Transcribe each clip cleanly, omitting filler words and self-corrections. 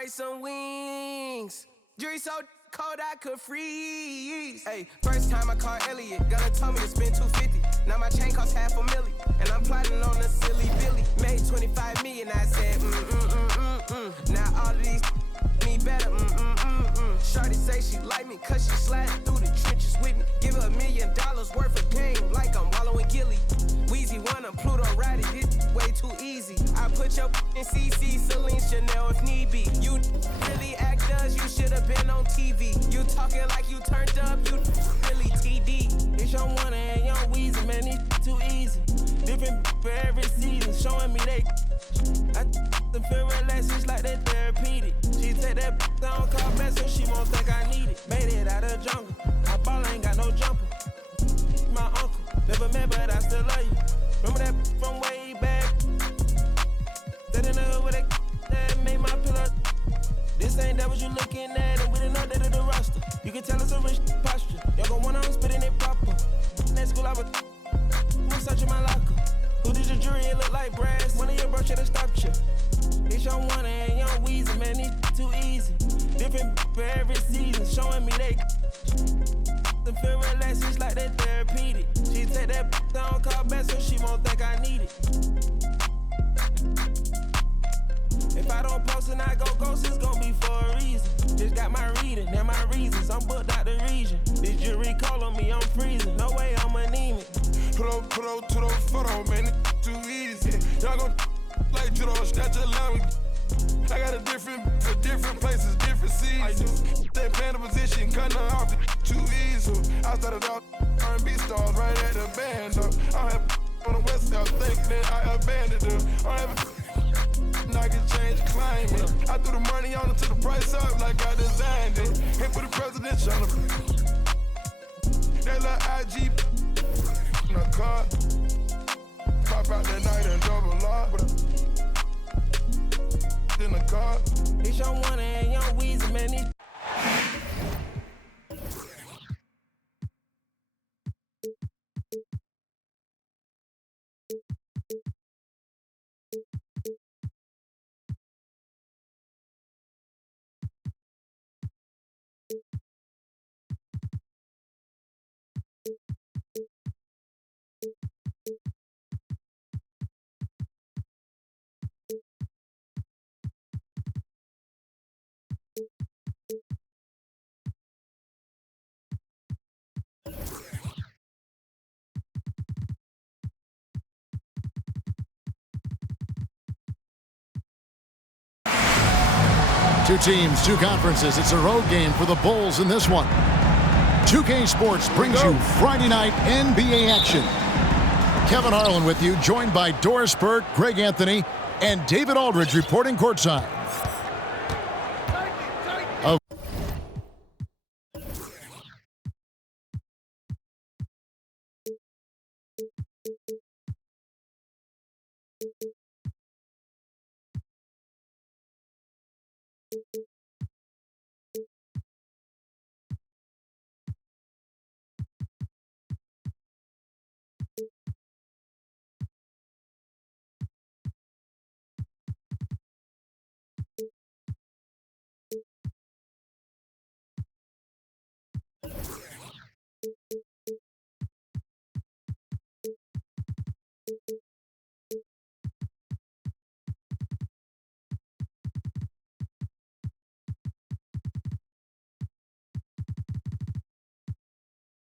fry some wings. Jury so cold I could freeze. Hey, first time I called Elliot, Gunna told me to spend $250. Now my chain costs $500,000, and I'm plotting on a silly Billy. Made 25 million, I said Now all of these me better, Shorty say she like me, cause she sliding through the trenches with me. Give her $1 million worth of game, like I'm wallowing Gilly. Weezy one, I'm Pluto riding, this way too easy. I put your in CC, Celine, Chanel if need be. You really actors, you should have been on TV. You talking like you turned up, you really TD. It's your one and young Weezy, man, it's too easy. Different for every season, showing me they. I them feel relaxed, it's like they therapeutic. She take that down, call back, so she won't think I need it. Made it out of jungle, my ball ain't got no jumper. My uncle, never met, but I still love you. Remember that from way back? That in the hood where that made my pillow. This ain't that what you looking at, and we didn't know that in the roster. You can tell it's a rich posture. Y'all gon' want on spitting it proper. At school I was searching my locker. Who did your jury? It look like brass. One of your bros should've stopped you. It's your one and young Weezy, man, it's too easy. Different for every season, showing me they. Them feel relaxed, it's like they therapeutic. She take that down, call back, so she won't think I need it. If I don't post and I go ghost, it's gon' be for a reason. Just got my reading and my reasons. I'm booked out the region. This jury call on me, I'm freezing. No way I'm anemic. Put up to those photo, man, it's too easy. Y'all gon' like judo, snatch a line. I got a different for different places, different seasons. They playing the position, cutting her off, too easy. I started out R&B stars right at the band. I have on the west side, thinking that I abandoned them. I have I can change climate. I threw the money on it to the price up like I designed it. Hit for the presidential on the that little IG in the car. Pop out that night and double lock. In the car. It's your one and young Weezy, man. Two teams, two conferences. It's a road game for the Bulls in this one. 2K Sports brings you Friday night NBA action. Kevin Harlan with you, joined by Doris Burke, Greg Anthony, and David Aldridge reporting courtside.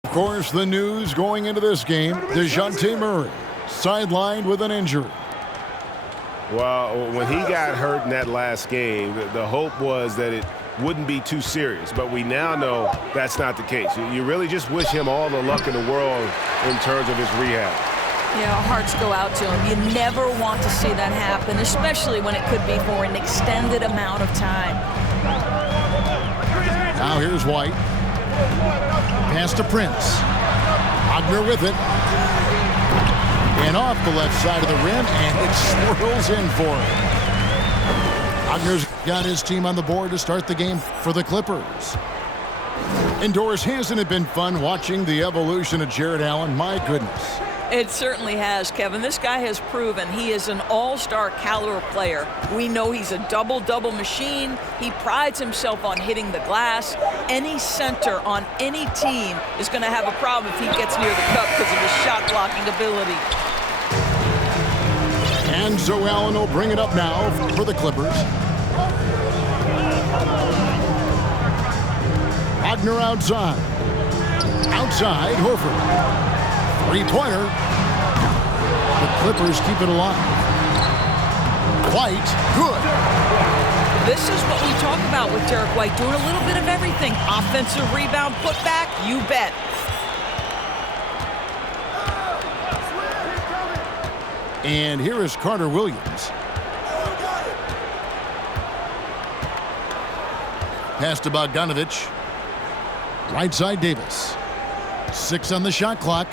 Of course, the news going into this game, DeJounte Murray sidelined with an injury. Well, when he got hurt in that last game, the hope was that it wouldn't be too serious. But we now know that's not the case. You really just wish him all the luck in the world in terms of his rehab. Yeah, our hearts go out to him. You never want to see that happen, especially when it could be for an extended amount of time. Now here's White. Pass to Prince. Wagner with it. And off the left side of the rim, and it swirls in for him. Wagner's got his team on the board to start the game for the Clippers. Indoors, hasn't it been fun watching the evolution of Jared Allen? My goodness. It certainly has, Kevin. This guy has proven he is an all-star caliber player. We know he's a double-double machine. He prides himself on hitting the glass. Any center on any team is going to have a problem if he gets near the cup because of his shot-blocking ability. And so Allen will bring it up now for the Clippers. Wagner outside. Outside, Horford. Three-pointer. The Clippers keep it alive. White, good. This is what we talk about with Derek White, doing a little bit of everything. Offensive rebound, putback, you bet. And here is Carter Williams. Pass to Bogdanovich. Right side, Davis. 6 on the shot clock.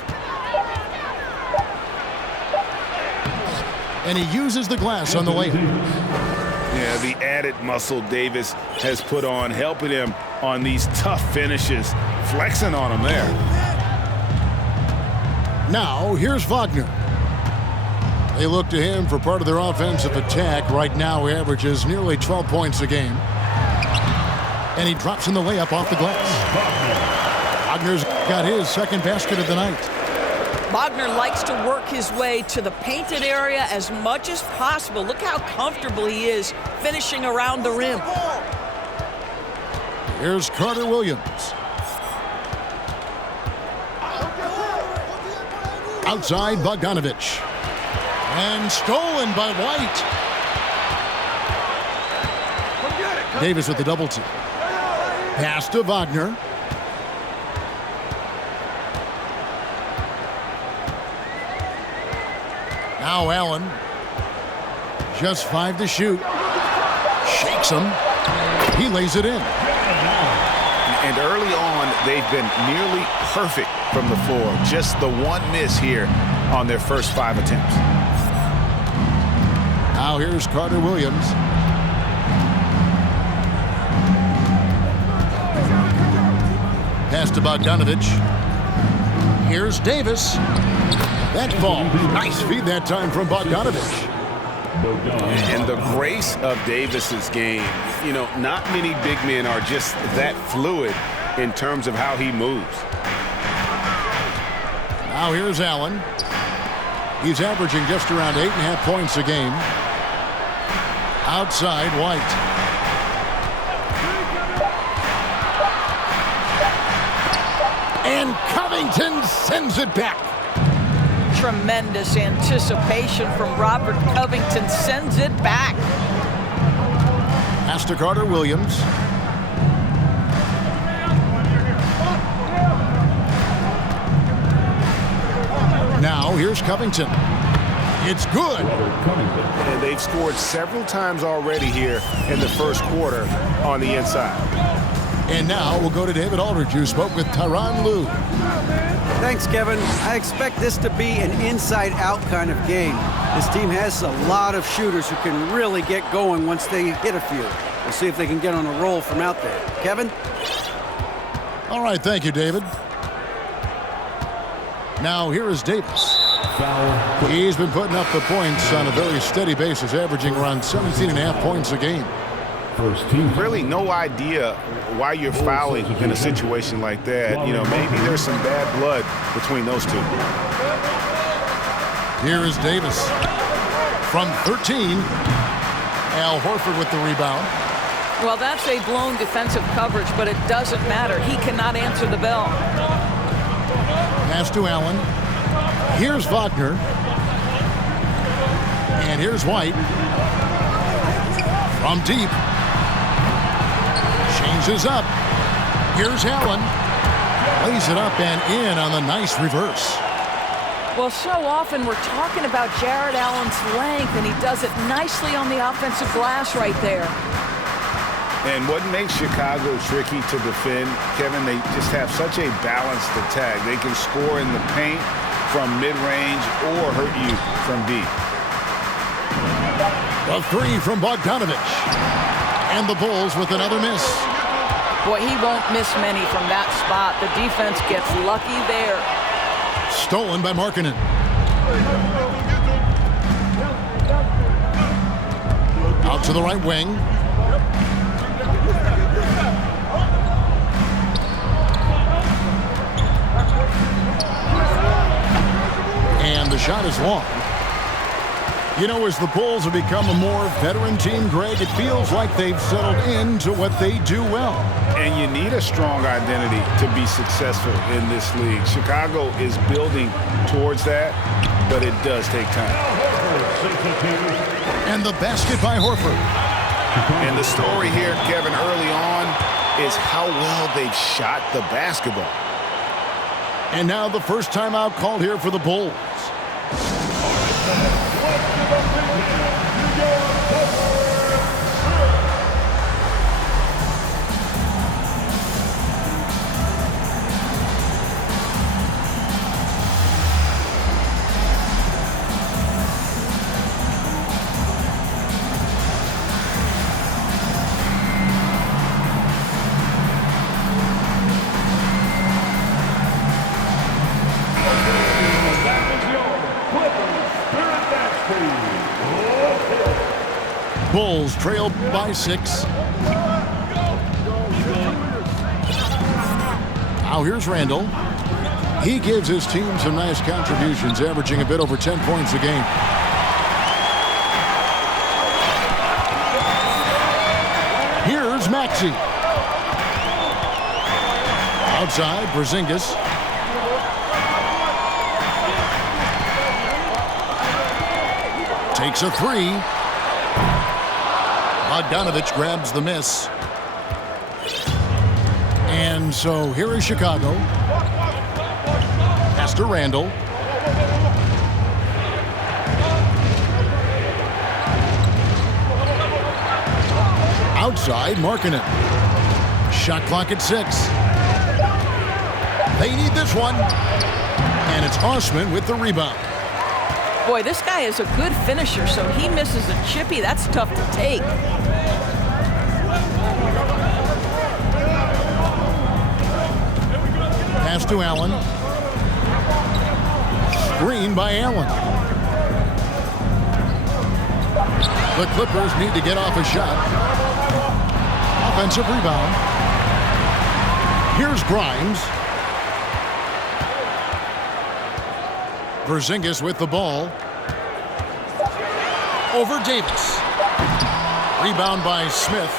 And he uses the glass on the layup. Yeah, the added muscle Davis has put on, helping him on these tough finishes, flexing on him there. Now, here's Wagner. They look to him for part of their offensive attack. Right now, he averages nearly 12 points a game. And he drops in the layup off the glass. Wagner's got his second basket of the night. Wagner likes to work his way to the painted area as much as possible. Look how comfortable he is finishing around the rim. Here's Carter Williams. Outside, Bogdanovich. And stolen by White. Davis with the double team. Pass to Wagner. Now Allen. Just 5 to shoot. Shakes him. He lays it in. And early on, they've been nearly perfect from the floor. Just the one miss here on their first 5 attempts. Now here's Carter Williams. Pass to Bogdanovich. Here's Davis. That ball. Nice feed that time from Bogdanovich. And the grace of Davis's game. You know, not many big men are just that fluid in terms of how he moves. Now here's Allen. He's averaging just around 8.5 points a game. Outside, White. And Covington sends it back. Tremendous anticipation from Robert Covington, sends it back. Pass to Carter Williams. Now here's Covington. It's good. And they've scored several times already here in the first quarter on the inside. And now we'll go to David Aldridge, who spoke with Tyronn Lue. Thanks, Kevin. I expect this to be an inside-out kind of game. This team has a lot of shooters who can really get going once they hit a few. We'll see if they can get on a roll from out there. Kevin? All right, thank you, David. Now here is Davis. He's been putting up the points on a very steady basis, averaging around 17.5 points a game. Really no idea why you're fouling in a situation like that. You know, maybe there's some bad blood between those two. Here is Davis. From 13, Al Horford with the rebound. Well, that's a blown defensive coverage, but it doesn't matter. He cannot answer the bell. Pass to Allen. Here's Wagner. And here's White. From deep. Changes up. Here's Allen. Lays it up and in on the nice reverse. Well, so often we're talking about Jared Allen's length, and he does it nicely on the offensive glass right there. And what makes Chicago tricky to defend, Kevin, they just have such a balanced attack. They can score in the paint from mid-range or hurt you from deep. A three from Bogdanovich. And the Bulls with another miss. Boy, he won't miss many from that spot. The defense gets lucky there. Stolen by Markkanen. Out to the right wing. And the shot is long. You know, as the Bulls have become a more veteran team, Greg, it feels like they've settled into what they do well. And you need a strong identity to be successful in this league. Chicago is building towards that, but it does take time. And the basket by Horford. And the story here, Kevin, early on is how well they've shot the basketball. And now the first timeout called here for the Bulls. Bulls trail by 6. Now here's Randall. He gives his team some nice contributions, averaging a bit over 10 points a game. Here's Maxey. Outside, Porzingis. Takes a 3. Bogdanovich grabs the miss. And so here is Chicago. Pass to Randall. Outside, Markkanen. Shot clock at 6. They need this one. And it's Osman with the rebound. Boy, this guy is a good finisher, so he misses a chippy. That's tough to take. Pass to Allen. Screen by Allen. The Clippers need to get off a shot. Offensive rebound. Here's Grimes. Porzingis with the ball. Over Davis. Rebound by Smith.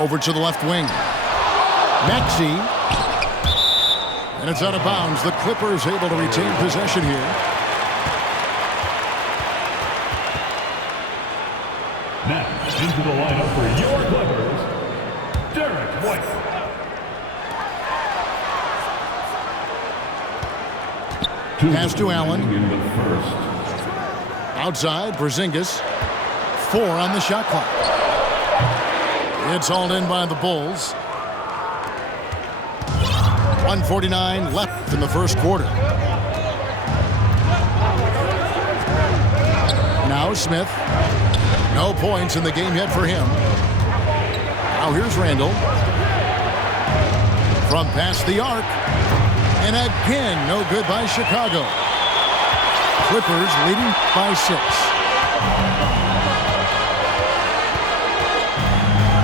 Over to the left wing. Maxey. And it's out of bounds. The Clippers able to retain possession here. Now into the lineup for your Clippers, Derek White. Pass to Allen. In the first. Outside, Porzingis. 4 on the shot clock. It's hauled in by the Bulls. 1:49 left in the first quarter. Now Smith. No points in the game yet for him. Now here's Randall. From past the arc. And again, no good by Chicago. Clippers leading by 6.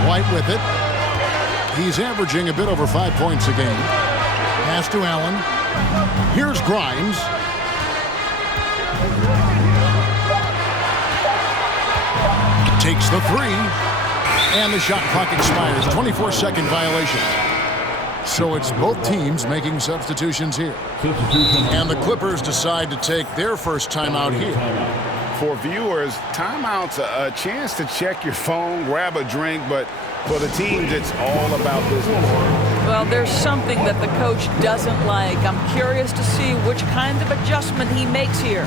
White with it. He's averaging a bit over 5 points a game. Pass to Allen. Here's Grimes. Takes the 3. And the shot clock expires. 24-second violation. So it's both teams making substitutions here. And the Clippers decide to take their first timeout here. For viewers, timeout's a chance to check your phone, grab a drink, but for the teams, it's all about business. Well, there's something that the coach doesn't like. I'm curious to see which kind of adjustment he makes here.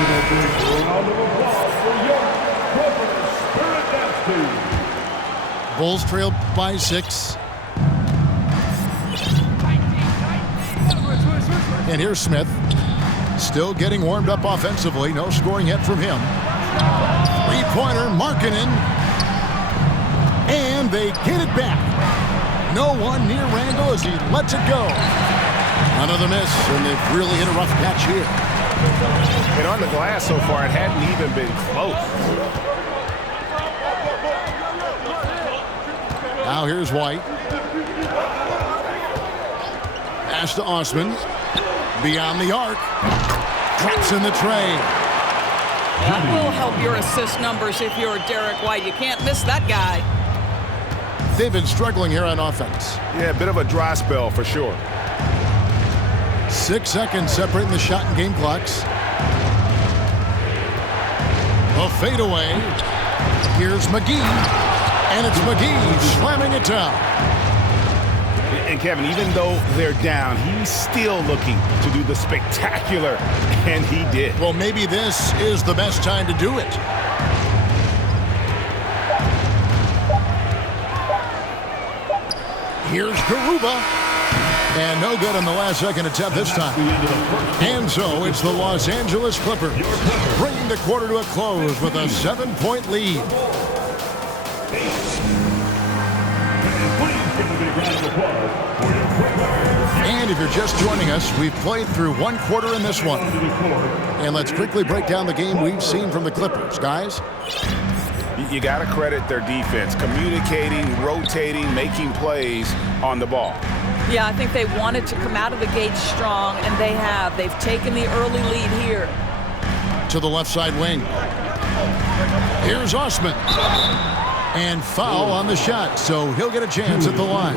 Round of applause for your Clippers Spirit Dance Team. Bulls trail by 6. And here's Smith. Still getting warmed up offensively. No scoring yet from him. Three-pointer, Markkanen. And they get it back. No one near Randall as he lets it go. Another miss, and they've really hit a rough patch here. And on the glass so far, it hadn't even been close. Now here's White. Pass to Osman. Beyond the arc. Drops in the tray. That will help your assist numbers if you're Derek White. You can't miss that guy. They've been struggling here on offense. Yeah, a bit of a dry spell for sure. 6 seconds separating the shot and game clocks. A fadeaway. Here's McGee. And it's McGee slamming it down. And Kevin, even though they're down, he's still looking to do the spectacular, and he did. Well, maybe this is the best time to do it. Here's Garuba. And no good on the last second attempt this time. And so it's the Los Angeles Clippers bringing the quarter to a close with a 7-point lead. And if you're just joining us, we've played through one quarter in this one. And let's quickly break down the game we've seen from the Clippers. Guys? You got to credit their defense, communicating, rotating, making plays on the ball. Yeah, I think they wanted to come out of the gate strong, and they have. They've taken the early lead here. To the left side wing. Here's Osman. And foul on the shot, so he'll get a chance at the line.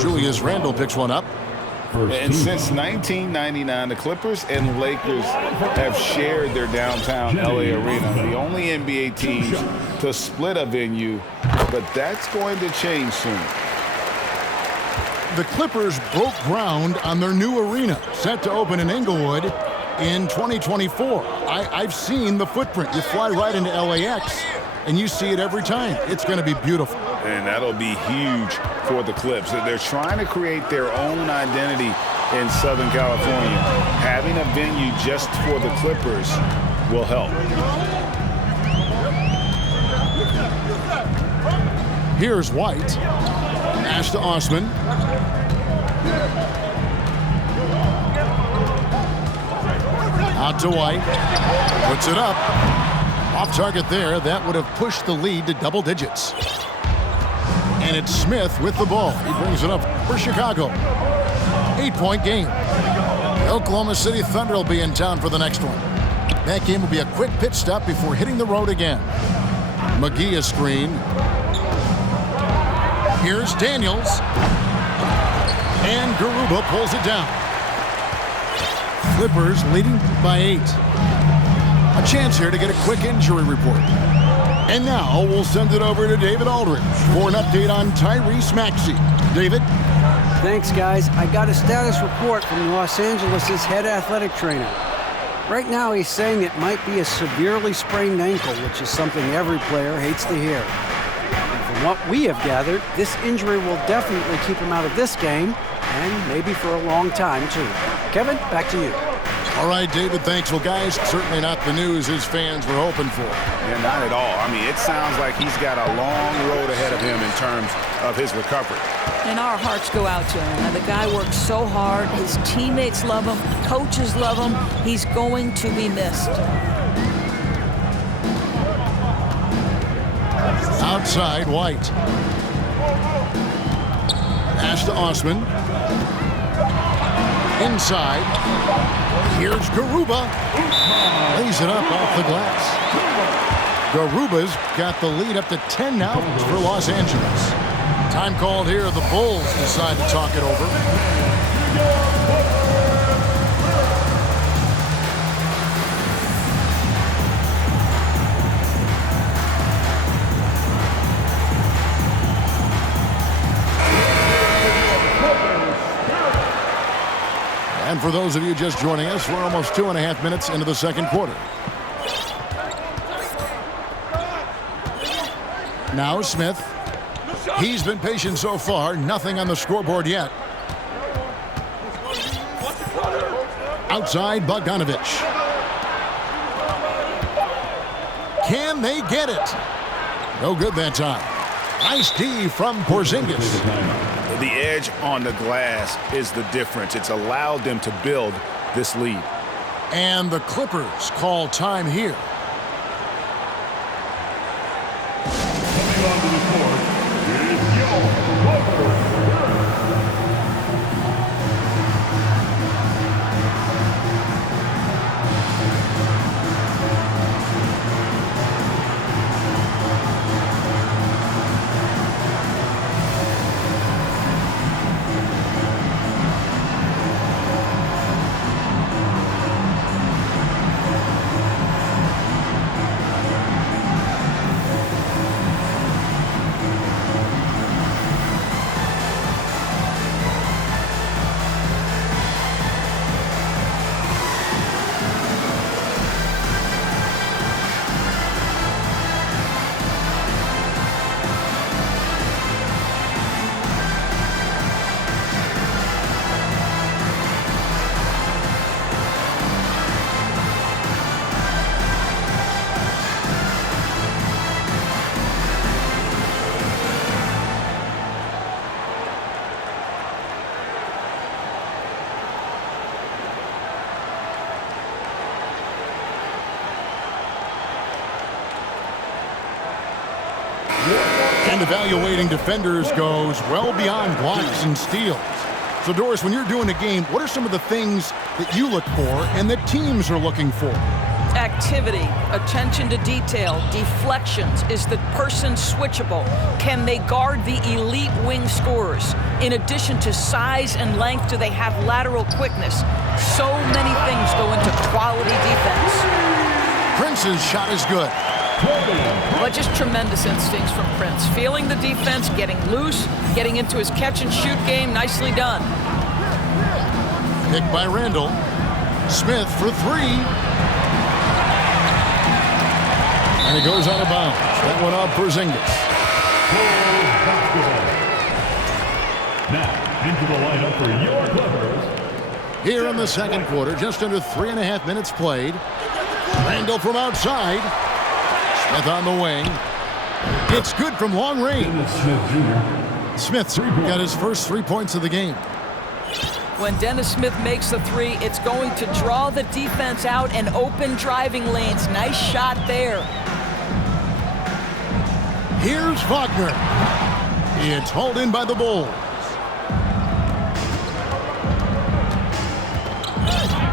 Julius Randle picks one up. And since 1999, the Clippers and Lakers have shared their downtown LA arena. The only NBA teams to split a venue, but that's going to change soon. The Clippers broke ground on their new arena, set to open in Inglewood in 2024. I've seen the footprint. You fly right into LAX, and you see it every time. It's going to be beautiful. And that'll be huge for the Clips. They're trying to create their own identity in Southern California. Having a venue just for the Clippers will help. Here's White. Pass to Osman. Out to White. Puts it up. Off target there. That would have pushed the lead to double digits. And it's Smith with the ball. He brings it up for Chicago. 8-point game. The Oklahoma City Thunder will be in town for the next one. That game will be a quick pit stop before hitting the road again. McGee a screen. Here's Daniels. And Garuba pulls it down. Clippers leading by 8. A chance here to get a quick injury report. And now we'll send it over to David Aldridge for an update on Tyrese Maxey. David? Thanks, guys. I got a status report from Los Angeles' head athletic trainer. Right now, he's saying it might be a severely sprained ankle, which is something every player hates to hear. And from what we have gathered, this injury will definitely keep him out of this game, and maybe for a long time, too. Kevin, back to you. All right, David, thanks. Well, guys, certainly not the news his fans were hoping for. Yeah, not at all. I mean, it sounds like he's got a long road ahead of him in terms of his recovery. And our hearts go out to him. And the guy works so hard. His teammates love him. Coaches love him. He's going to be missed. Outside, White. Pass to Osman. Inside. Here's Garuba. Lays it up off the glass. Garuba's got the lead up to 10 now for Los Angeles. Time called here. The Bulls decide to talk it over. And for those of you just joining us, we're almost 2.5 minutes into the second quarter. Now Smith. He's been patient so far. Nothing on the scoreboard yet. Outside Bogdanovich. Can they get it? No good that time. Nice D from Porzingis. The edge on the glass is the difference. It's allowed them to build this lead. And the Clippers call time here. Coming onto the court is your Clippers. And evaluating defenders goes well beyond blocks and steals. So, Doris, when you're doing a game, what are some of the things that you look for and that teams are looking for? Activity, attention to detail, deflections. Is the person switchable? Can they guard the elite wing scorers? In addition to size and length, do they have lateral quickness? So many things go into quality defense. Prince's shot is good. But just tremendous instincts from Prince. Feeling the defense, getting loose, getting into his catch-and-shoot game. Nicely done. Picked by Randall. Smith for three. And it goes out of bounds. That one off Porzingis. Now, into the lineup for your Clippers. Here in the second quarter, just under 3.5 minutes played. Randall from outside. Smith on the wing. It's good from long range. Smith's got his first 3 points of the game. When Dennis Smith makes the three, it's going to draw the defense out and open driving lanes. Nice shot there. Here's Wagner. It's hauled in by the Bulls.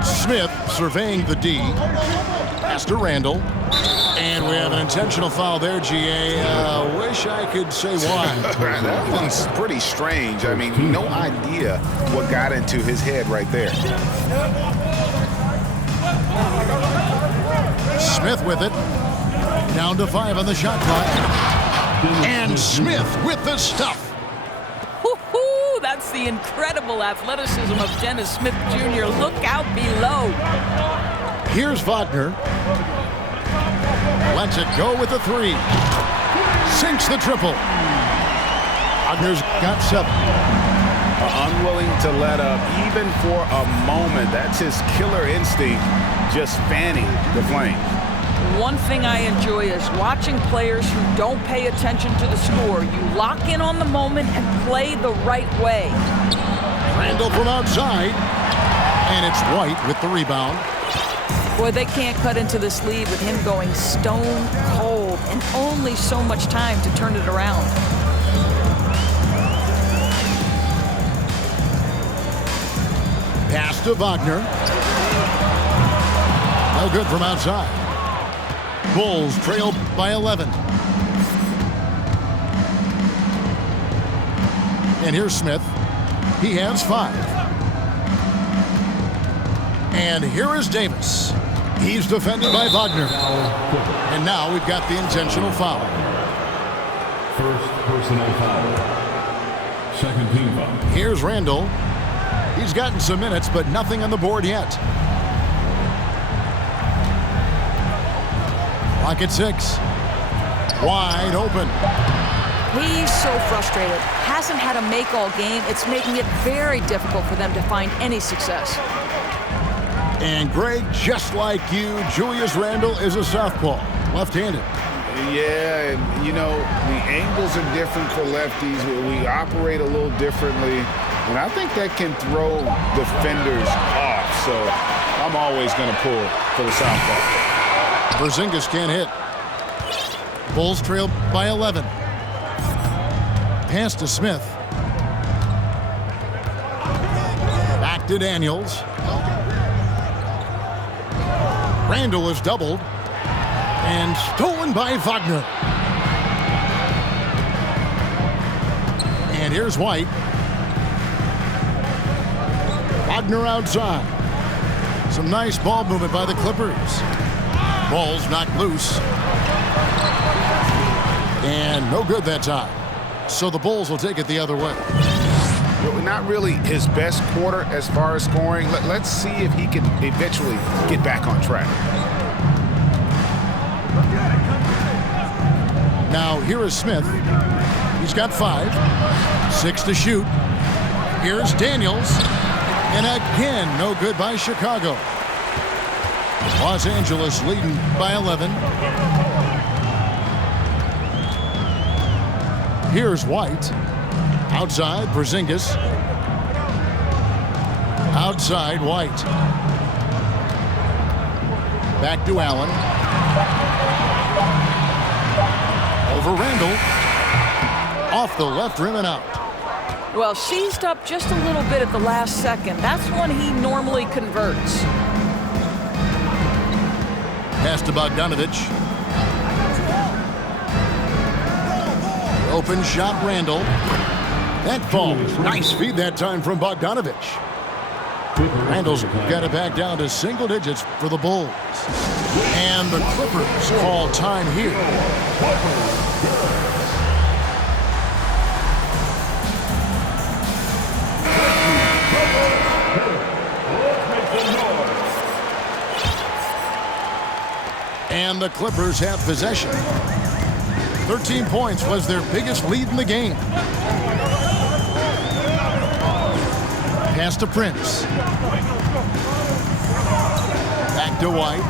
Smith surveying the D. Pass to Randall. And we have an intentional foul there, GA. Wish I could say why. That one's pretty strange. I mean, no idea what got into his head right there. Smith with it. Down to 5 on the shot clock. And Smith with the stuff. Woo-hoo! That's the incredible athleticism of Dennis Smith Jr. Look out below. Here's Wagner. Lets it go with the three. Sinks the triple. Wagner's got 7. Unwilling to let up even for a moment. That's his killer instinct, just fanning the flames. One thing I enjoy is watching players who don't pay attention to the score. You lock in on the moment and play the right way. Randall from outside. And it's White with the rebound. Boy, they can't cut into this lead with him going stone cold and only so much time to turn it around. Pass to Wagner. No good from outside. Bulls trail by 11. And here's Smith. He has 5. And here is Davis. He's defended by Wagner. And now we've got the intentional foul. First personal foul. Second team foul. Here's Randall. He's gotten some minutes, but nothing on the board yet. Clock at 6. Wide open. He's so frustrated. Hasn't had a make all game. It's making it very difficult for them to find any success. And Greg, just like you, Julius Randle is a southpaw, left-handed. Yeah, and you know, the angles are different for lefties. We operate a little differently, and I think that can throw defenders off. So I'm always going to pull for the southpaw. Porzingis can't hit. Bulls trail by 11. Pass to Smith. Back to Daniels. Randle is doubled and stolen by Wagner. And here's White. Wagner outside. Some nice ball movement by the Clippers. Ball's knocked loose. And no good that time. So the Bulls will take it the other way. Not really his best quarter as far as scoring. Let's see if he can eventually get back on track. Now here is Smith. He's got 5. 6 to shoot. Here's Daniels. And again, no good by Chicago. Los Angeles leading by 11. Here's White. Outside, Porzingis. Outside, White. Back to Allen. Over Randle. Off the left rim and out. Well, seized up just a little bit at the last second. That's when he normally converts. Pass to Bogdanovich. Open shot, Randle. That falls. Nice feed that time from Bogdanovich. Randle's got it back down to single digits for the Bulls. And the Clippers call time here. And the Clippers have possession. 13 points was their biggest lead in the game. Pass to Prince. Back to White.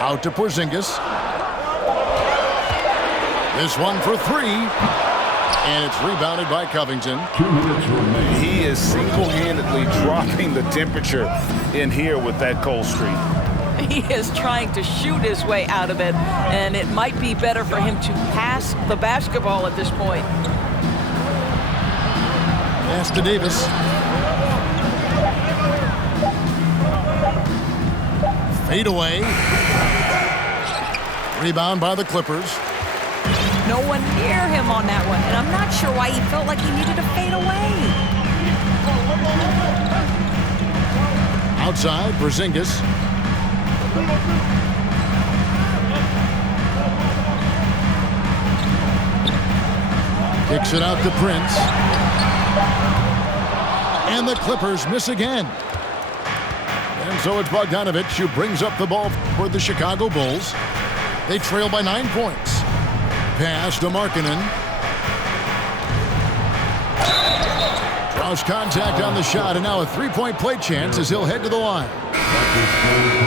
Out to Porzingis. This one for 3. And it's rebounded by Covington. 2 minutes remaining. He is single-handedly dropping the temperature in here with that cold streak. He is trying to shoot his way out of it, and it might be better for him to pass the basketball at this point. Pass to Davis. Fade away. Rebound by the Clippers. No one near him on that one, and I'm not sure why he felt like he needed to fade away. Outside, Porzingis. Kicks it out to Prince. And the Clippers miss again. And so it's Bogdanovich who brings up the ball for the Chicago Bulls. They trail by 9 points. Pass to Markkanen. Draws contact on the shot, and now a three-point play chance as he'll head to the line.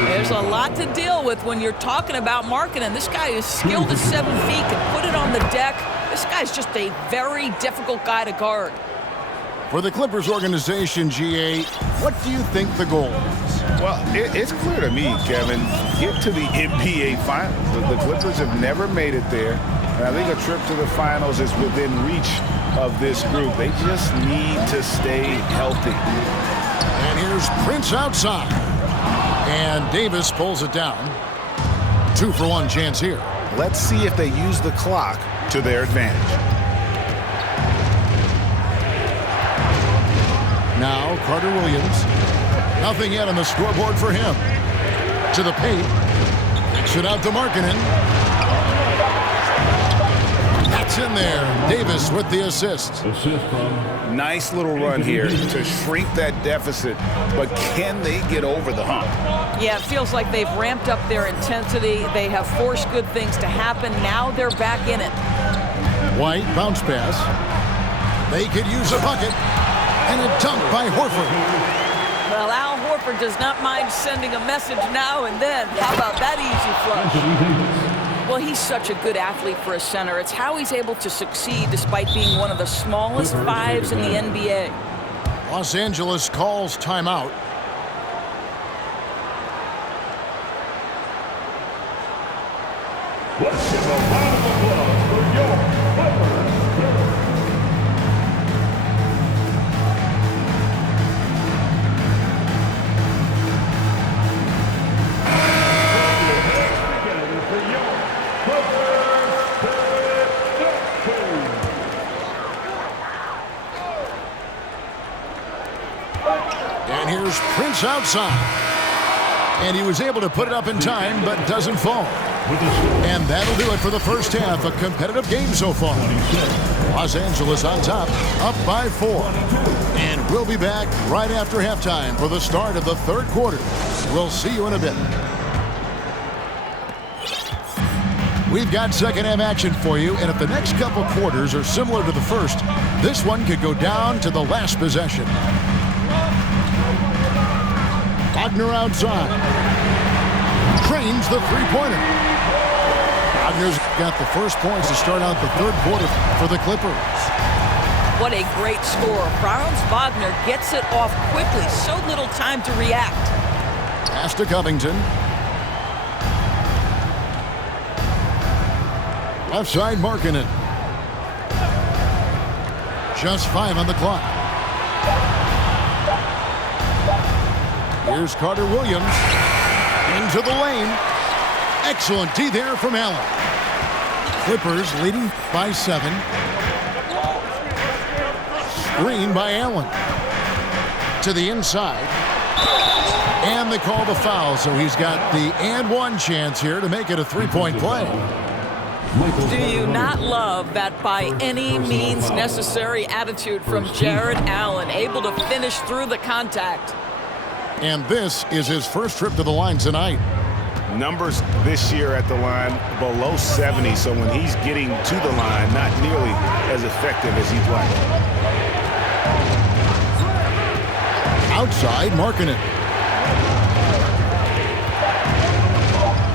There's a lot to deal with when you're talking about Markkanen. This guy is skilled at 7 feet, can put it on the deck. This guy's just a very difficult guy to guard. For the Clippers organization, GA, what do you think the goal is? Well, it's clear to me, Kevin, get to the NBA Finals. The Clippers have never made it there, and I think a trip to the Finals is within reach of this group. They just need to stay healthy. And here's Prince outside. And Davis pulls it down. 2-for-1 chance here. Let's see if they use the clock to their advantage. Now Carter Williams. Nothing yet on the scoreboard for him. To the paint. Kicks it out to Markkanen. That It's in there. Davis with the assist. Assist from Nice little run here to shrink that deficit, but can they get over the hump? Yeah, it feels like they've ramped up their intensity. They have forced good things to happen. Now they're back in it. White bounce pass. They could use a bucket. And a dunk by Horford. Well, Al Horford does not mind sending a message now and then. How about that easy flush? Well, he's such a good athlete for a center. It's how he's able to succeed despite being one of the smallest fives in the NBA. Los Angeles calls timeout. Let's give a round of applause for your Clippers. And here's Prince outside. And he was able to put it up in time, but doesn't fall. And that'll do it for the first half. A competitive game so far. Los Angeles on top, up by 4. And we'll be back right after halftime for the start of the third quarter. We'll see you in a bit. We've got second half action for you, and if the next couple quarters are similar to the first, this one could go down to the last possession. Wagner outside. Trains the three-pointer. Wagner's got the first points to start out the third quarter for the Clippers. What a great score. Franz Wagner gets it off quickly. So little time to react. Pass to Covington. Left side marking it. Just 5 on the clock. Here's Carter Williams. Into the lane. Excellent D there from Allen. Clippers leading by 7. Screen by Allen. To the inside. And they call the foul, so he's got the and one chance here to make it a three-point play. Do you not love that by any means necessary attitude from Jared Allen, able to finish through the contact? And this is his first trip to the line tonight. Numbers this year at the line below 70, so when he's getting to the line, not nearly as effective as he'd like. Outside, marking it.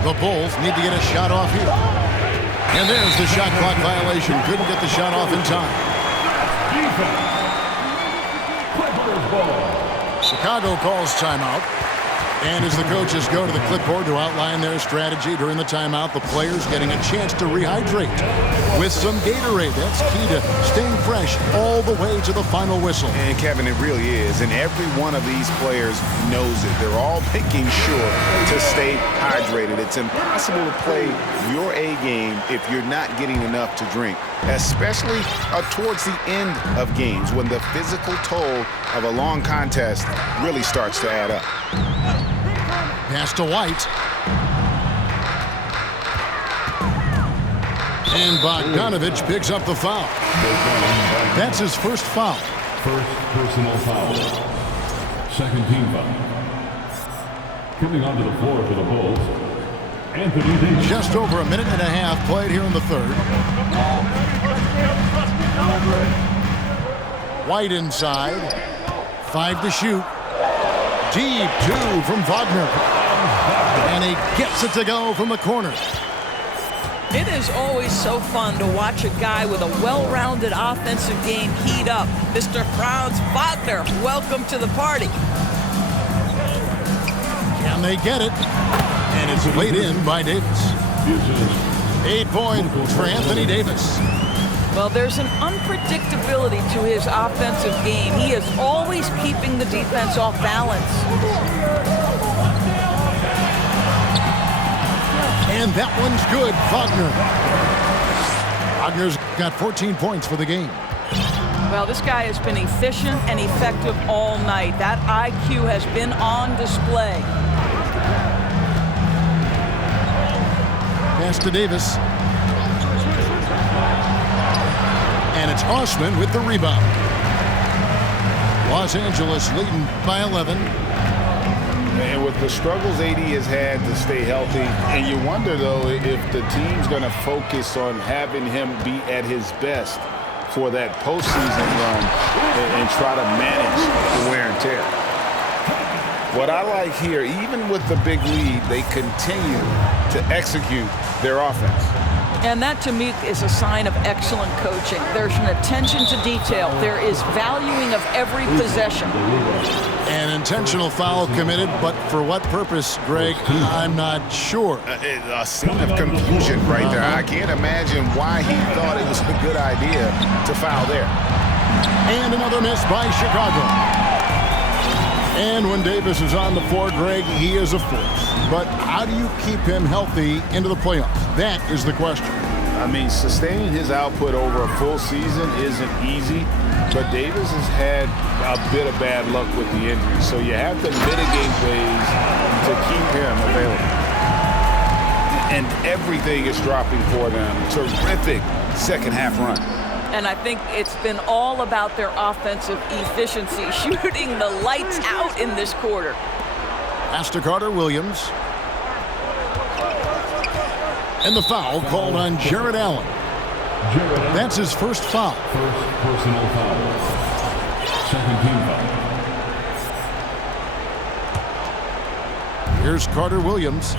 The Bulls need to get a shot off here. And there's the shot clock violation. Couldn't get the shot off in time. Chicago calls timeout. And as the coaches go to the clipboard to outline their strategy during the timeout, the players getting a chance to rehydrate with some Gatorade. That's key to staying fresh all the way to the final whistle. And Kevin, it really is. And every one of these players knows it. They're all making sure to stay hydrated. It's impossible to play your A game if you're not getting enough to drink, especially towards the end of games when the physical toll of a long contest really starts to add up. Pass to White. And Bogdanovich picks up the foul. That's his first foul. First personal foul. Second team foul. Coming onto the floor for the Bulls, Anthony Davis. Just over a minute and a half played here in the third. White inside. 5 to shoot. Deep 2 from Wagner. And he gets it to go from the corner. It is always so fun to watch a guy with a well-rounded offensive game heat up. Mr. Franz Wagner, welcome to the party. Can they get it? And it's laid in by Davis. 8 points for Anthony Davis. Well, there's an unpredictability to his offensive game. He is always keeping the defense off balance. And that one's good, Wagner. Wagner's got 14 points for the game. Well, this guy has been efficient and effective all night. That IQ has been on display. Pass to Davis. And it's Osman with the rebound. Los Angeles leading by 11. And with the struggles AD has had to stay healthy, and you wonder, though, if the team's going to focus on having him be at his best for that postseason run and try to manage the wear and tear. What I like here, even with the big lead, they continue to execute their offense. And that, to me, is a sign of excellent coaching. There's an attention to detail. There is valuing of every possession. An intentional foul committed, but for what purpose, Greg, I'm not sure. A scene of confusion right there. I can't imagine why he thought it was a good idea to foul there. And another miss by Chicago. And when Davis is on the floor, Greg, he is a force. But how do you keep him healthy into the playoffs? That is the question. I mean, sustaining his output over a full season isn't easy, but Davis has had a bit of bad luck with the injury, so you have to mitigate ways to keep him available. And everything is dropping for them. Terrific second-half run. And I think it's been all about their offensive efficiency, shooting the lights out in this quarter. Pass to Carter-Williams. And the foul called on Jared Allen. That's his first foul. First personal foul. Second team foul. Here's Carter-Williams.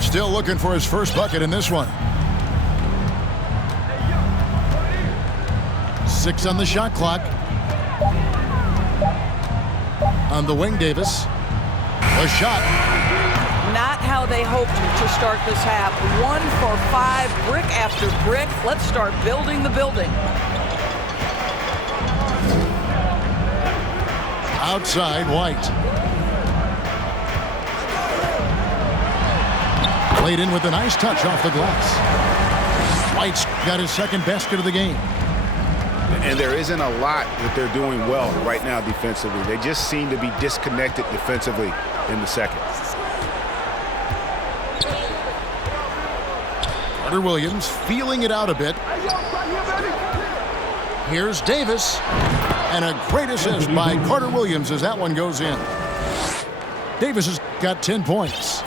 Still looking for his first bucket in this one. 6 on the shot clock. On the wing, Davis. A shot. Not how they hoped to start this half. 1 for 5, brick after brick. Let's start building the building. Outside, White. Played in with a nice touch off the glass. White's got his second basket of the game. And there isn't a lot that they're doing well right now defensively. They just seem to be disconnected defensively in the second. Carter-Williams feeling it out a bit. Here's Davis. And a great assist by Carter-Williams as that one goes in. Davis has got 10 points.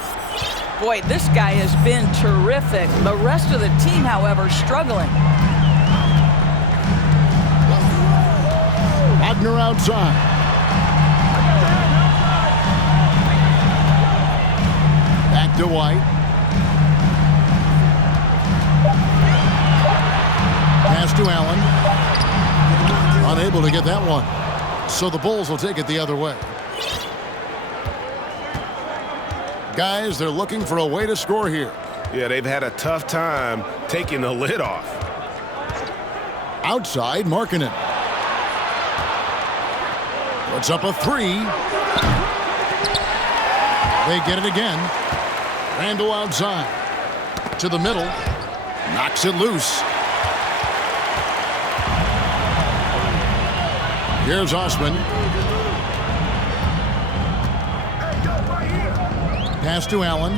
Boy, this guy has been terrific. The rest of the team, however, struggling. Wagner outside. Back to White. Pass to Allen. Unable to get that one. So the Bulls will take it the other way. Guys, they're looking for a way to score here. Yeah, they've had a tough time taking the lid off. Outside, Markkanen. Puts up a 3. They get it again. Randall outside. To the middle. Knocks it loose. Here's Osman. Pass to Allen.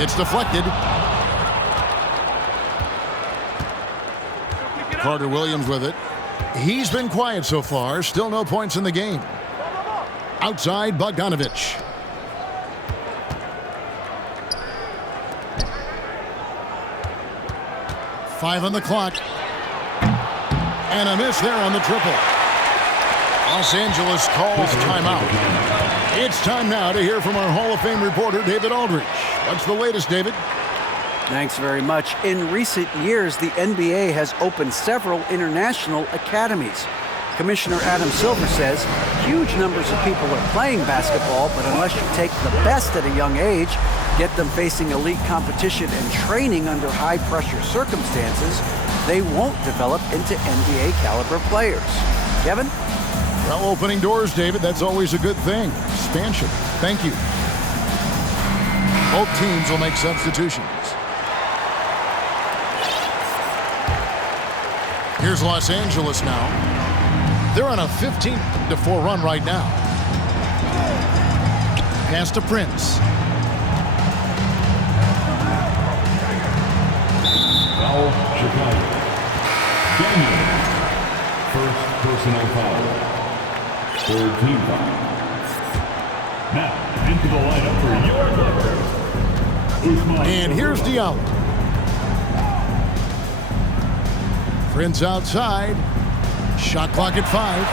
It's deflected. Carter-Williams with it. He's been quiet so far. Still no points in the game. Outside, Bogdanovich. Five on the clock. And a miss there on the triple. Los Angeles calls timeout. It's time now to hear from our Hall of Fame reporter, David Aldridge. What's the latest, David? Thanks very much. In recent years, the NBA has opened several international academies. Commissioner Adam Silver says huge numbers of people are playing basketball, but unless you take the best at a young age, get them facing elite competition and training under high-pressure circumstances, they won't develop into NBA-caliber players. Kevin? Well, opening doors, David, that's always a good thing. Expansion. Thank you. Both teams will make substitutions. Here's Los Angeles now. They're on a 15-4 run right now. Pass to Prince. Chicago. Daniel. First personal foul. Third team foul. Now, into the lineup for your Clippers. And here's Diallo. Prince outside. Shot clock at 5.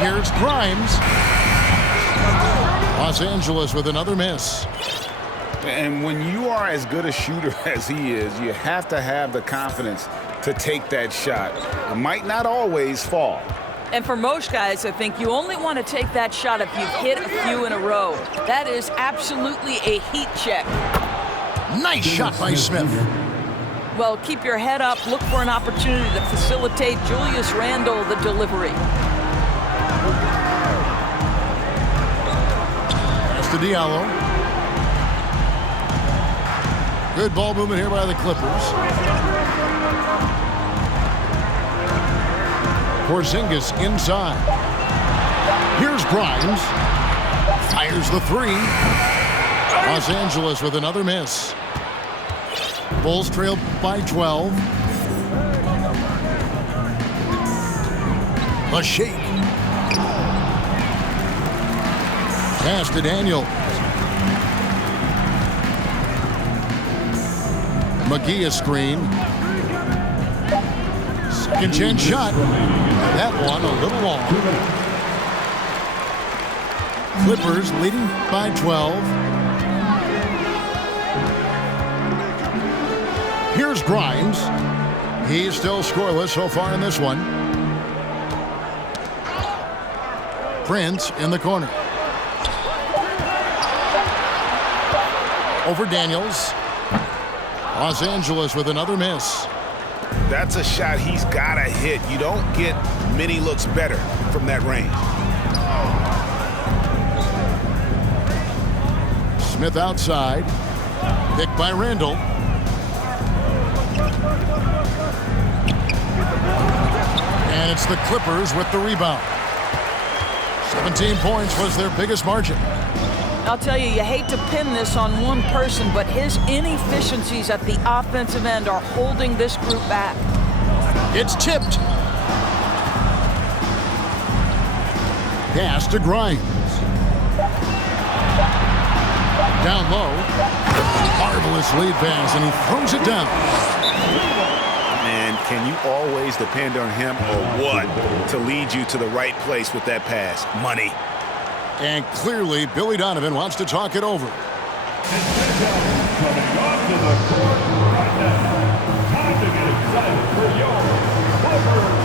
Here's Grimes. Los Angeles with another miss. And when you are as good a shooter as he is, you have to have the confidence to take that shot. It might not always fall. And for most guys, I think you only want to take that shot if you've hit a few in a row. That is absolutely a heat check. Nice shot by Smith. Well, keep your head up. Look for an opportunity to facilitate Julius Randle the delivery. Pass to Diallo. Good ball movement here by the Clippers. Porzingis inside. Here's Grimes. Fires the 3. Los Angeles with another miss. Bulls trail by 12. A shake. Pass to Daniel. McGee a screen. Second chance shot. That one a little long. Clippers leading by 12. Here's Grimes. He's still scoreless so far in this one. Prince in the corner. Over Daniels. Los Angeles with another miss. That's a shot he's got to hit. You don't get many looks better from that range. Smith outside. Picked by Randle. And it's the Clippers with the rebound. 17 points was their biggest margin. I'll tell you, you hate to pin this on one person, but his inefficiencies at the offensive end are holding this group back. It's tipped. Pass to Grimes. Down low. Marvelous lead pass, and he throws it down. And can you always depend on him or what to lead you to the right place with that pass? Money. And clearly, Billy Donovan wants to talk it over. Coming onto the court right now. Time to get excited for your Clippers.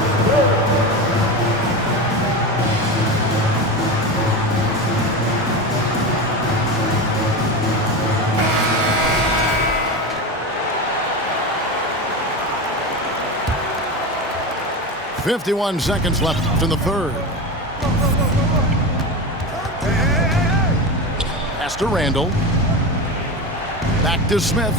51 seconds left in the third. Pass to Randle. Back to Smith.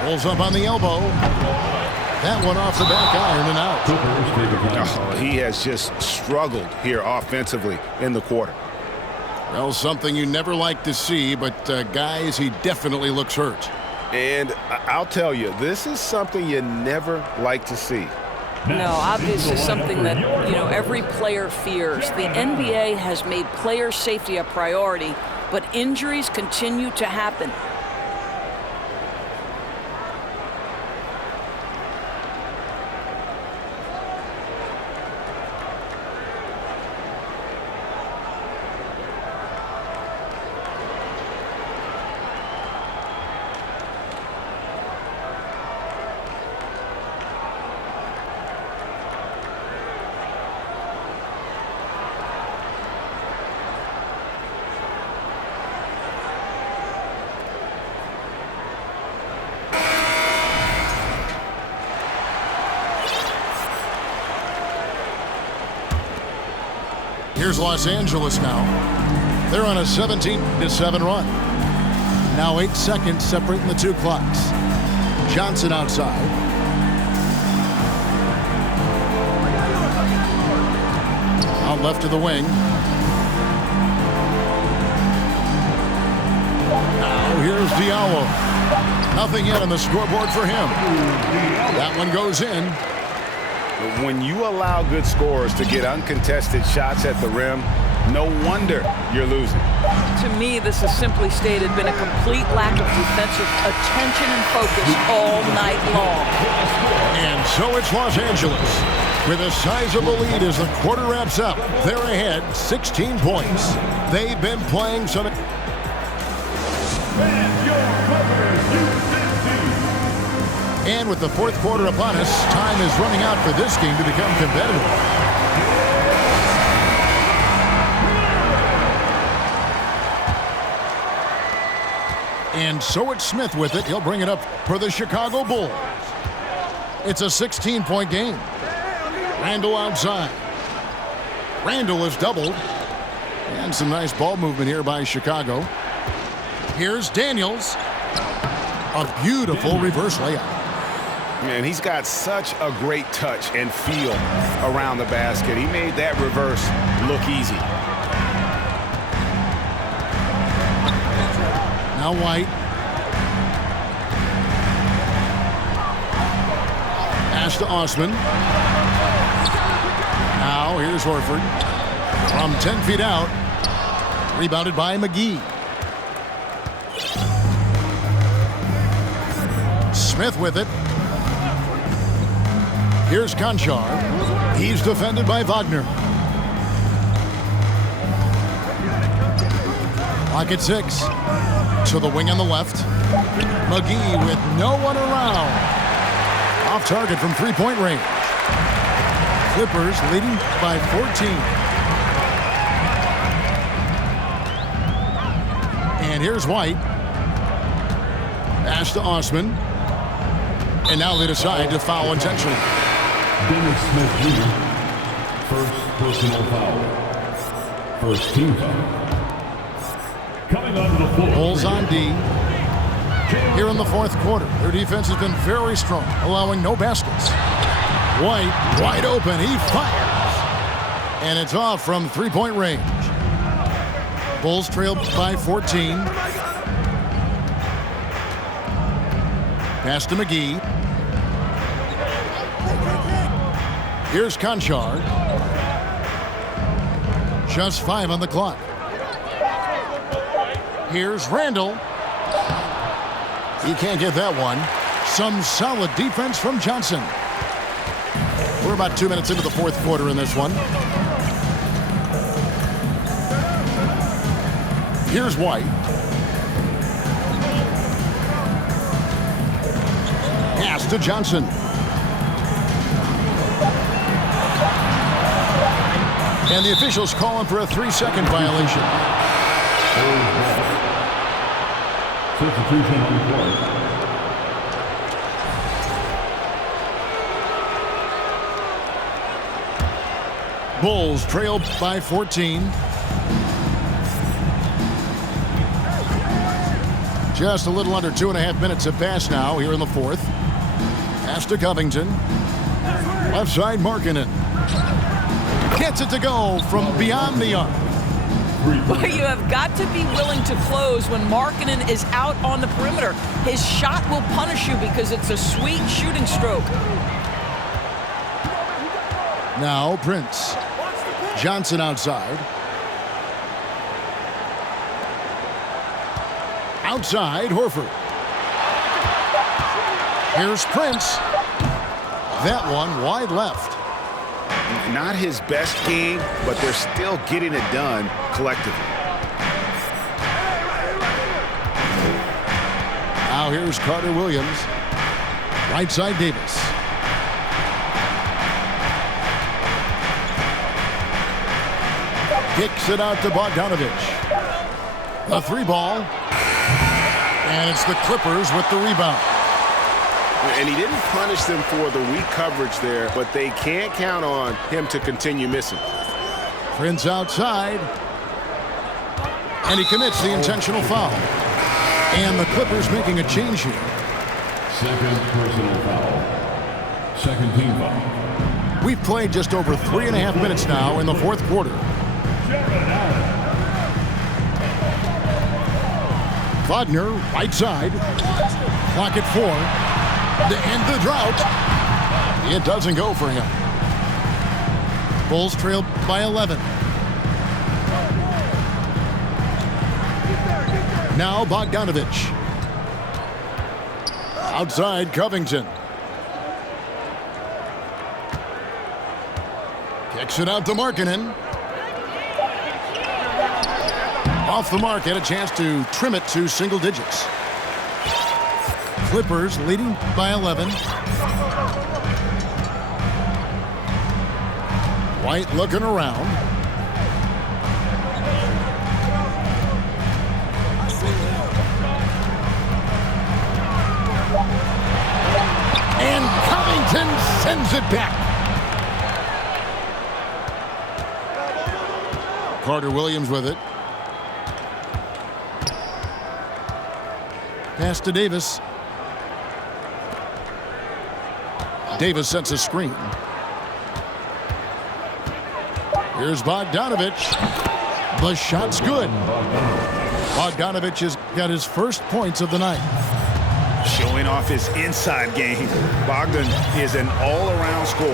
Pulls up on the elbow. That one off the back iron and out. Oh, he has just struggled here offensively in the quarter. Well, something you never like to see, but guys, he definitely looks hurt. And I'll tell you, this is something you never like to see. No, obviously something that, every player fears. The NBA has made player safety a priority, but injuries continue to happen. Here's Los Angeles now. They're on a 17-7 run. Now 8 seconds separating the two clocks. Johnson outside. Out left to the wing. Now here's Diallo. Nothing yet on the scoreboard for him. That one goes in. When you allow good scorers to get uncontested shots at the rim, no wonder you're losing. To me, this has simply stated been a complete lack of defensive attention and focus all night long. And so it's Los Angeles with a sizable lead as the quarter wraps up. They're ahead 16 points. They've been playing some... And with the fourth quarter upon us, time is running out for this game to become competitive. And so it's Smith with it. He'll bring it up for the Chicago Bulls. It's a 16-point game. Randall outside. Randall is doubled. And some nice ball movement here by Chicago. Here's Daniels. A beautiful reverse layup. Man, he's got such a great touch and feel around the basket. He made that reverse look easy. Now White. Pass to Osman. Now here's Horford. From 10 feet out. Rebounded by McGee. Smith with it. Here's Conchar. He's defended by Wagner. Clock at 6. To the wing on the left. McGee with no one around. Off target from three-point range. Clippers leading by 14. And here's White. Pass to Osman. And now they decide to foul intentionally. Dennis Smith Jr. First personal foul. First team foul. Coming onto the floor. Bulls on D. Here in the fourth quarter, their defense has been very strong, allowing no baskets. White, wide open, he fires. And it's off from three-point range. Bulls trail by 14. Pass to McGee. Here's Conchar. Just 5 on the clock. Here's Randall. He can't get that one. Some solid defense from Johnson. We're about 2 minutes into the fourth quarter in this one. Here's White. Pass to Johnson. And the officials calling for a 3-second violation. Substitution on the court. Bulls trail by 14. Just a little under 2.5 minutes have passed now here in the fourth. Pass to Covington. Left side, Markkanen. Gets it to go from beyond the arc. Well, you have got to be willing to close when Markkanen is out on the perimeter. His shot will punish you because it's a sweet shooting stroke. Now Prince. Johnson outside. Outside, Horford. Here's Prince. That one wide left. Not his best game, but they're still getting it done collectively. Now here's Carter Williams. Right side, Davis. Kicks it out to Bogdanovich. The three ball. And it's the Clippers with the rebound. And he didn't punish them for the weak coverage there, but they can't count on him to continue missing. Prince outside. And he commits the intentional foul. And the Clippers making a change here. Second personal foul. Second team foul. We've played just over 3.5 minutes now in the fourth quarter. Wagner, right side. Clock at 4. To end the drought. It doesn't go for him. Bulls trail by 11. Now Bogdanovich. Outside Covington. Kicks it out to Markkanen. Off the mark, had a chance to trim it to single digits. Clippers leading by 11. White looking around. And Covington sends it back. Carter Williams with it. Pass to Davis. Davis sets a screen. Here's Bogdanovich. The shot's good. Bogdanovich has got his first points of the night. Showing off his inside game. Bogdan is an all-around scorer.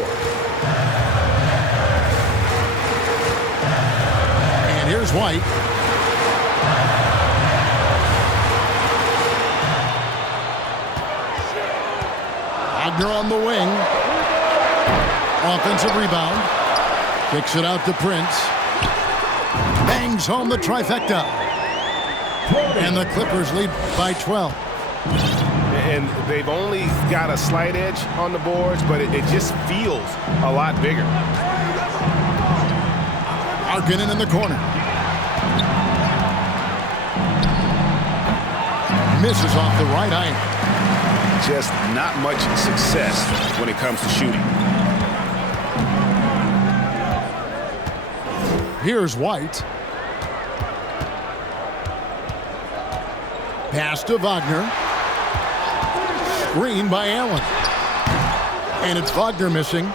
And here's White. Wagner on the wing. Offensive rebound. Kicks it out to Prince. Bangs home the trifecta. And the Clippers lead by 12. And they've only got a slight edge on the boards, but it just feels a lot bigger. Markkanen in the corner. Misses off the right iron. Just not much success when it comes to shooting. Here's White. Pass to Wagner. Screen by Allen. And it's Wagner missing.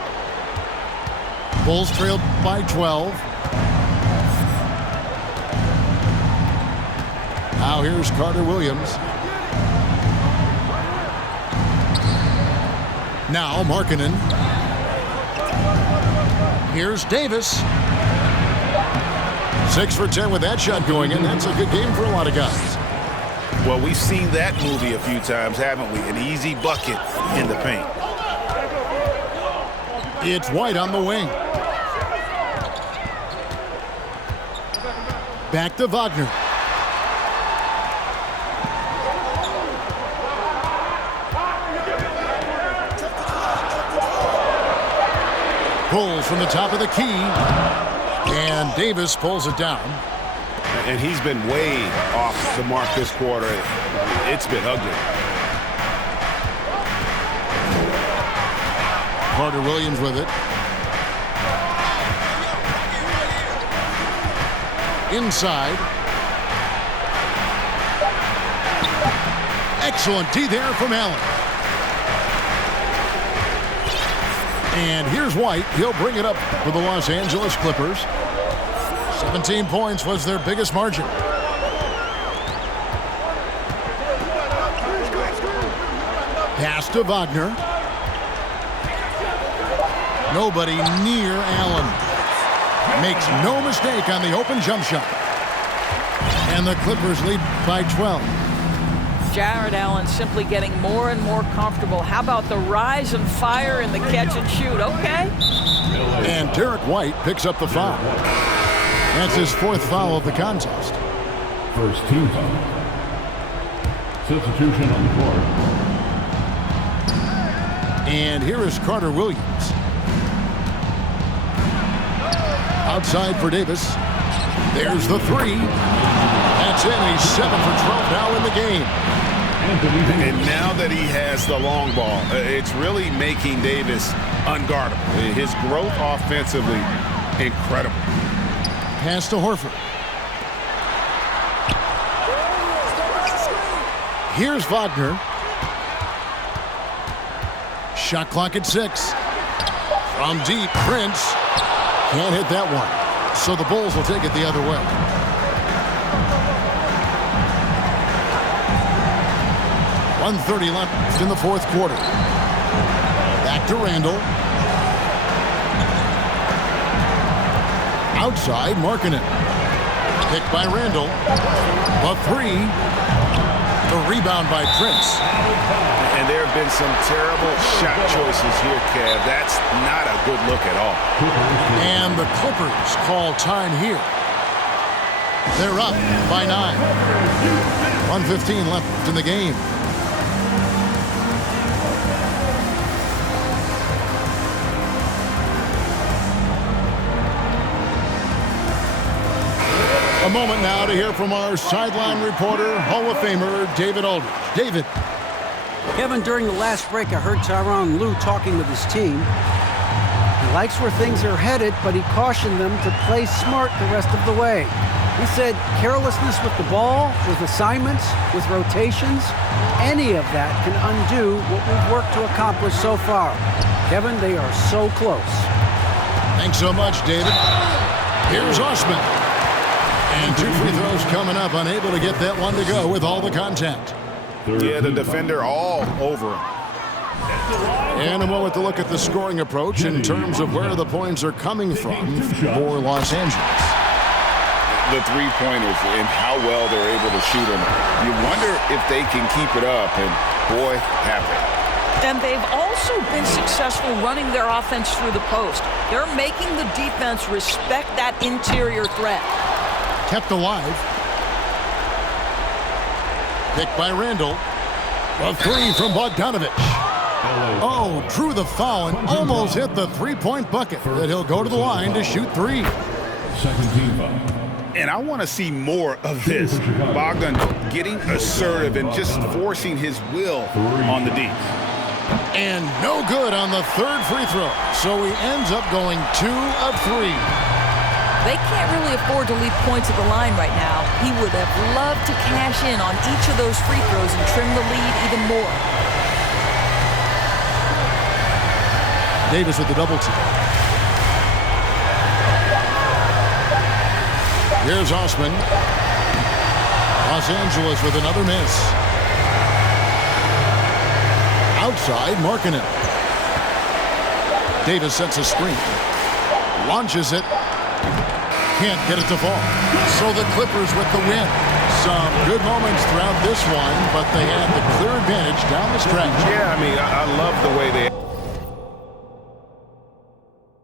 Bulls trailed by 12. Now here's Carter Williams. Now Markkanen. Here's Davis. 6 for 10 with that shot going in. That's a good game for a lot of guys. Well, we've seen that movie a few times, haven't we? An easy bucket in the paint. It's White on the wing. Back to Wagner. Pulls from the top of the key. And Davis pulls it down. And he's been way off the mark this quarter. It's been ugly. Carter Williams with it. Inside. Excellent D there from Allen. And here's White. He'll bring it up for the Los Angeles Clippers. 17 points was their biggest margin. Pass to Wagner. Nobody near Allen. Makes no mistake on the open jump shot. And the Clippers lead by 12. Jared Allen simply getting more and more comfortable. How about the rise and fire in the catch and shoot? Okay. And Derek White picks up the foul. That's his 4th foul of the contest. First team foul. Substitution on the court. And here is Carter Williams. Outside for Davis. There's the 3. That's in. He's 7 for 12 now in the game. And now that he has the long ball, it's really making Davis unguardable. His growth offensively, incredible. Pass to Horford. Here's Wagner. Shot clock at 6. From deep, Prince. Can't hit that one. So the Bulls will take it the other way. 1:30 left in the fourth quarter. Back to Randall. Outside, Markkanen. Picked by Randall. The three. The rebound by Prince. And there have been some terrible shot choices here, Kev. That's not a good look at all. And the Clippers call time here. They're up by 9. 1:15 left in the game. A moment now to hear from our sideline reporter, Hall of Famer David Aldridge. David. Kevin, during the last break, I heard Tyronn Lue talking with his team. He likes where things are headed, but he cautioned them to play smart the rest of the way. He said carelessness with the ball, with assignments, with rotations, any of that can undo what we've worked to accomplish so far. Kevin, they are so close. Thanks so much, David. Here's Osman. And 2 free throws coming up, unable to get that one to go with all the contact. Yeah, the defender all over him. And a moment to look at the scoring approach in terms of where the points are coming from for Los Angeles. The three-pointers and how well they're able to shoot them. You wonder if they can keep it up, and boy, have they. And they've also been successful running their offense through the post. They're making the defense respect that interior threat. Kept alive. Picked by Randall. A three from Bogdanovich. Oh, drew the foul and almost hit the three-point bucket. That he'll go to the line to shoot 3. Second team foul. And I want to see more of this. Bogdan getting assertive and just forcing his will on the D. And no good on the third free throw. So he ends up going 2 of 3. They can't really afford to leave points at the line right now. He would have loved to cash in on each of those free throws and trim the lead even more. Davis with the double team. Here's Osman. Los Angeles with another miss. Outside, Markkanen. Davis sets a screen. Launches it. Can't get it to fall. So the Clippers with the win. Some good moments throughout this one, but they had the clear advantage down the stretch. Yeah, I mean, I love the way they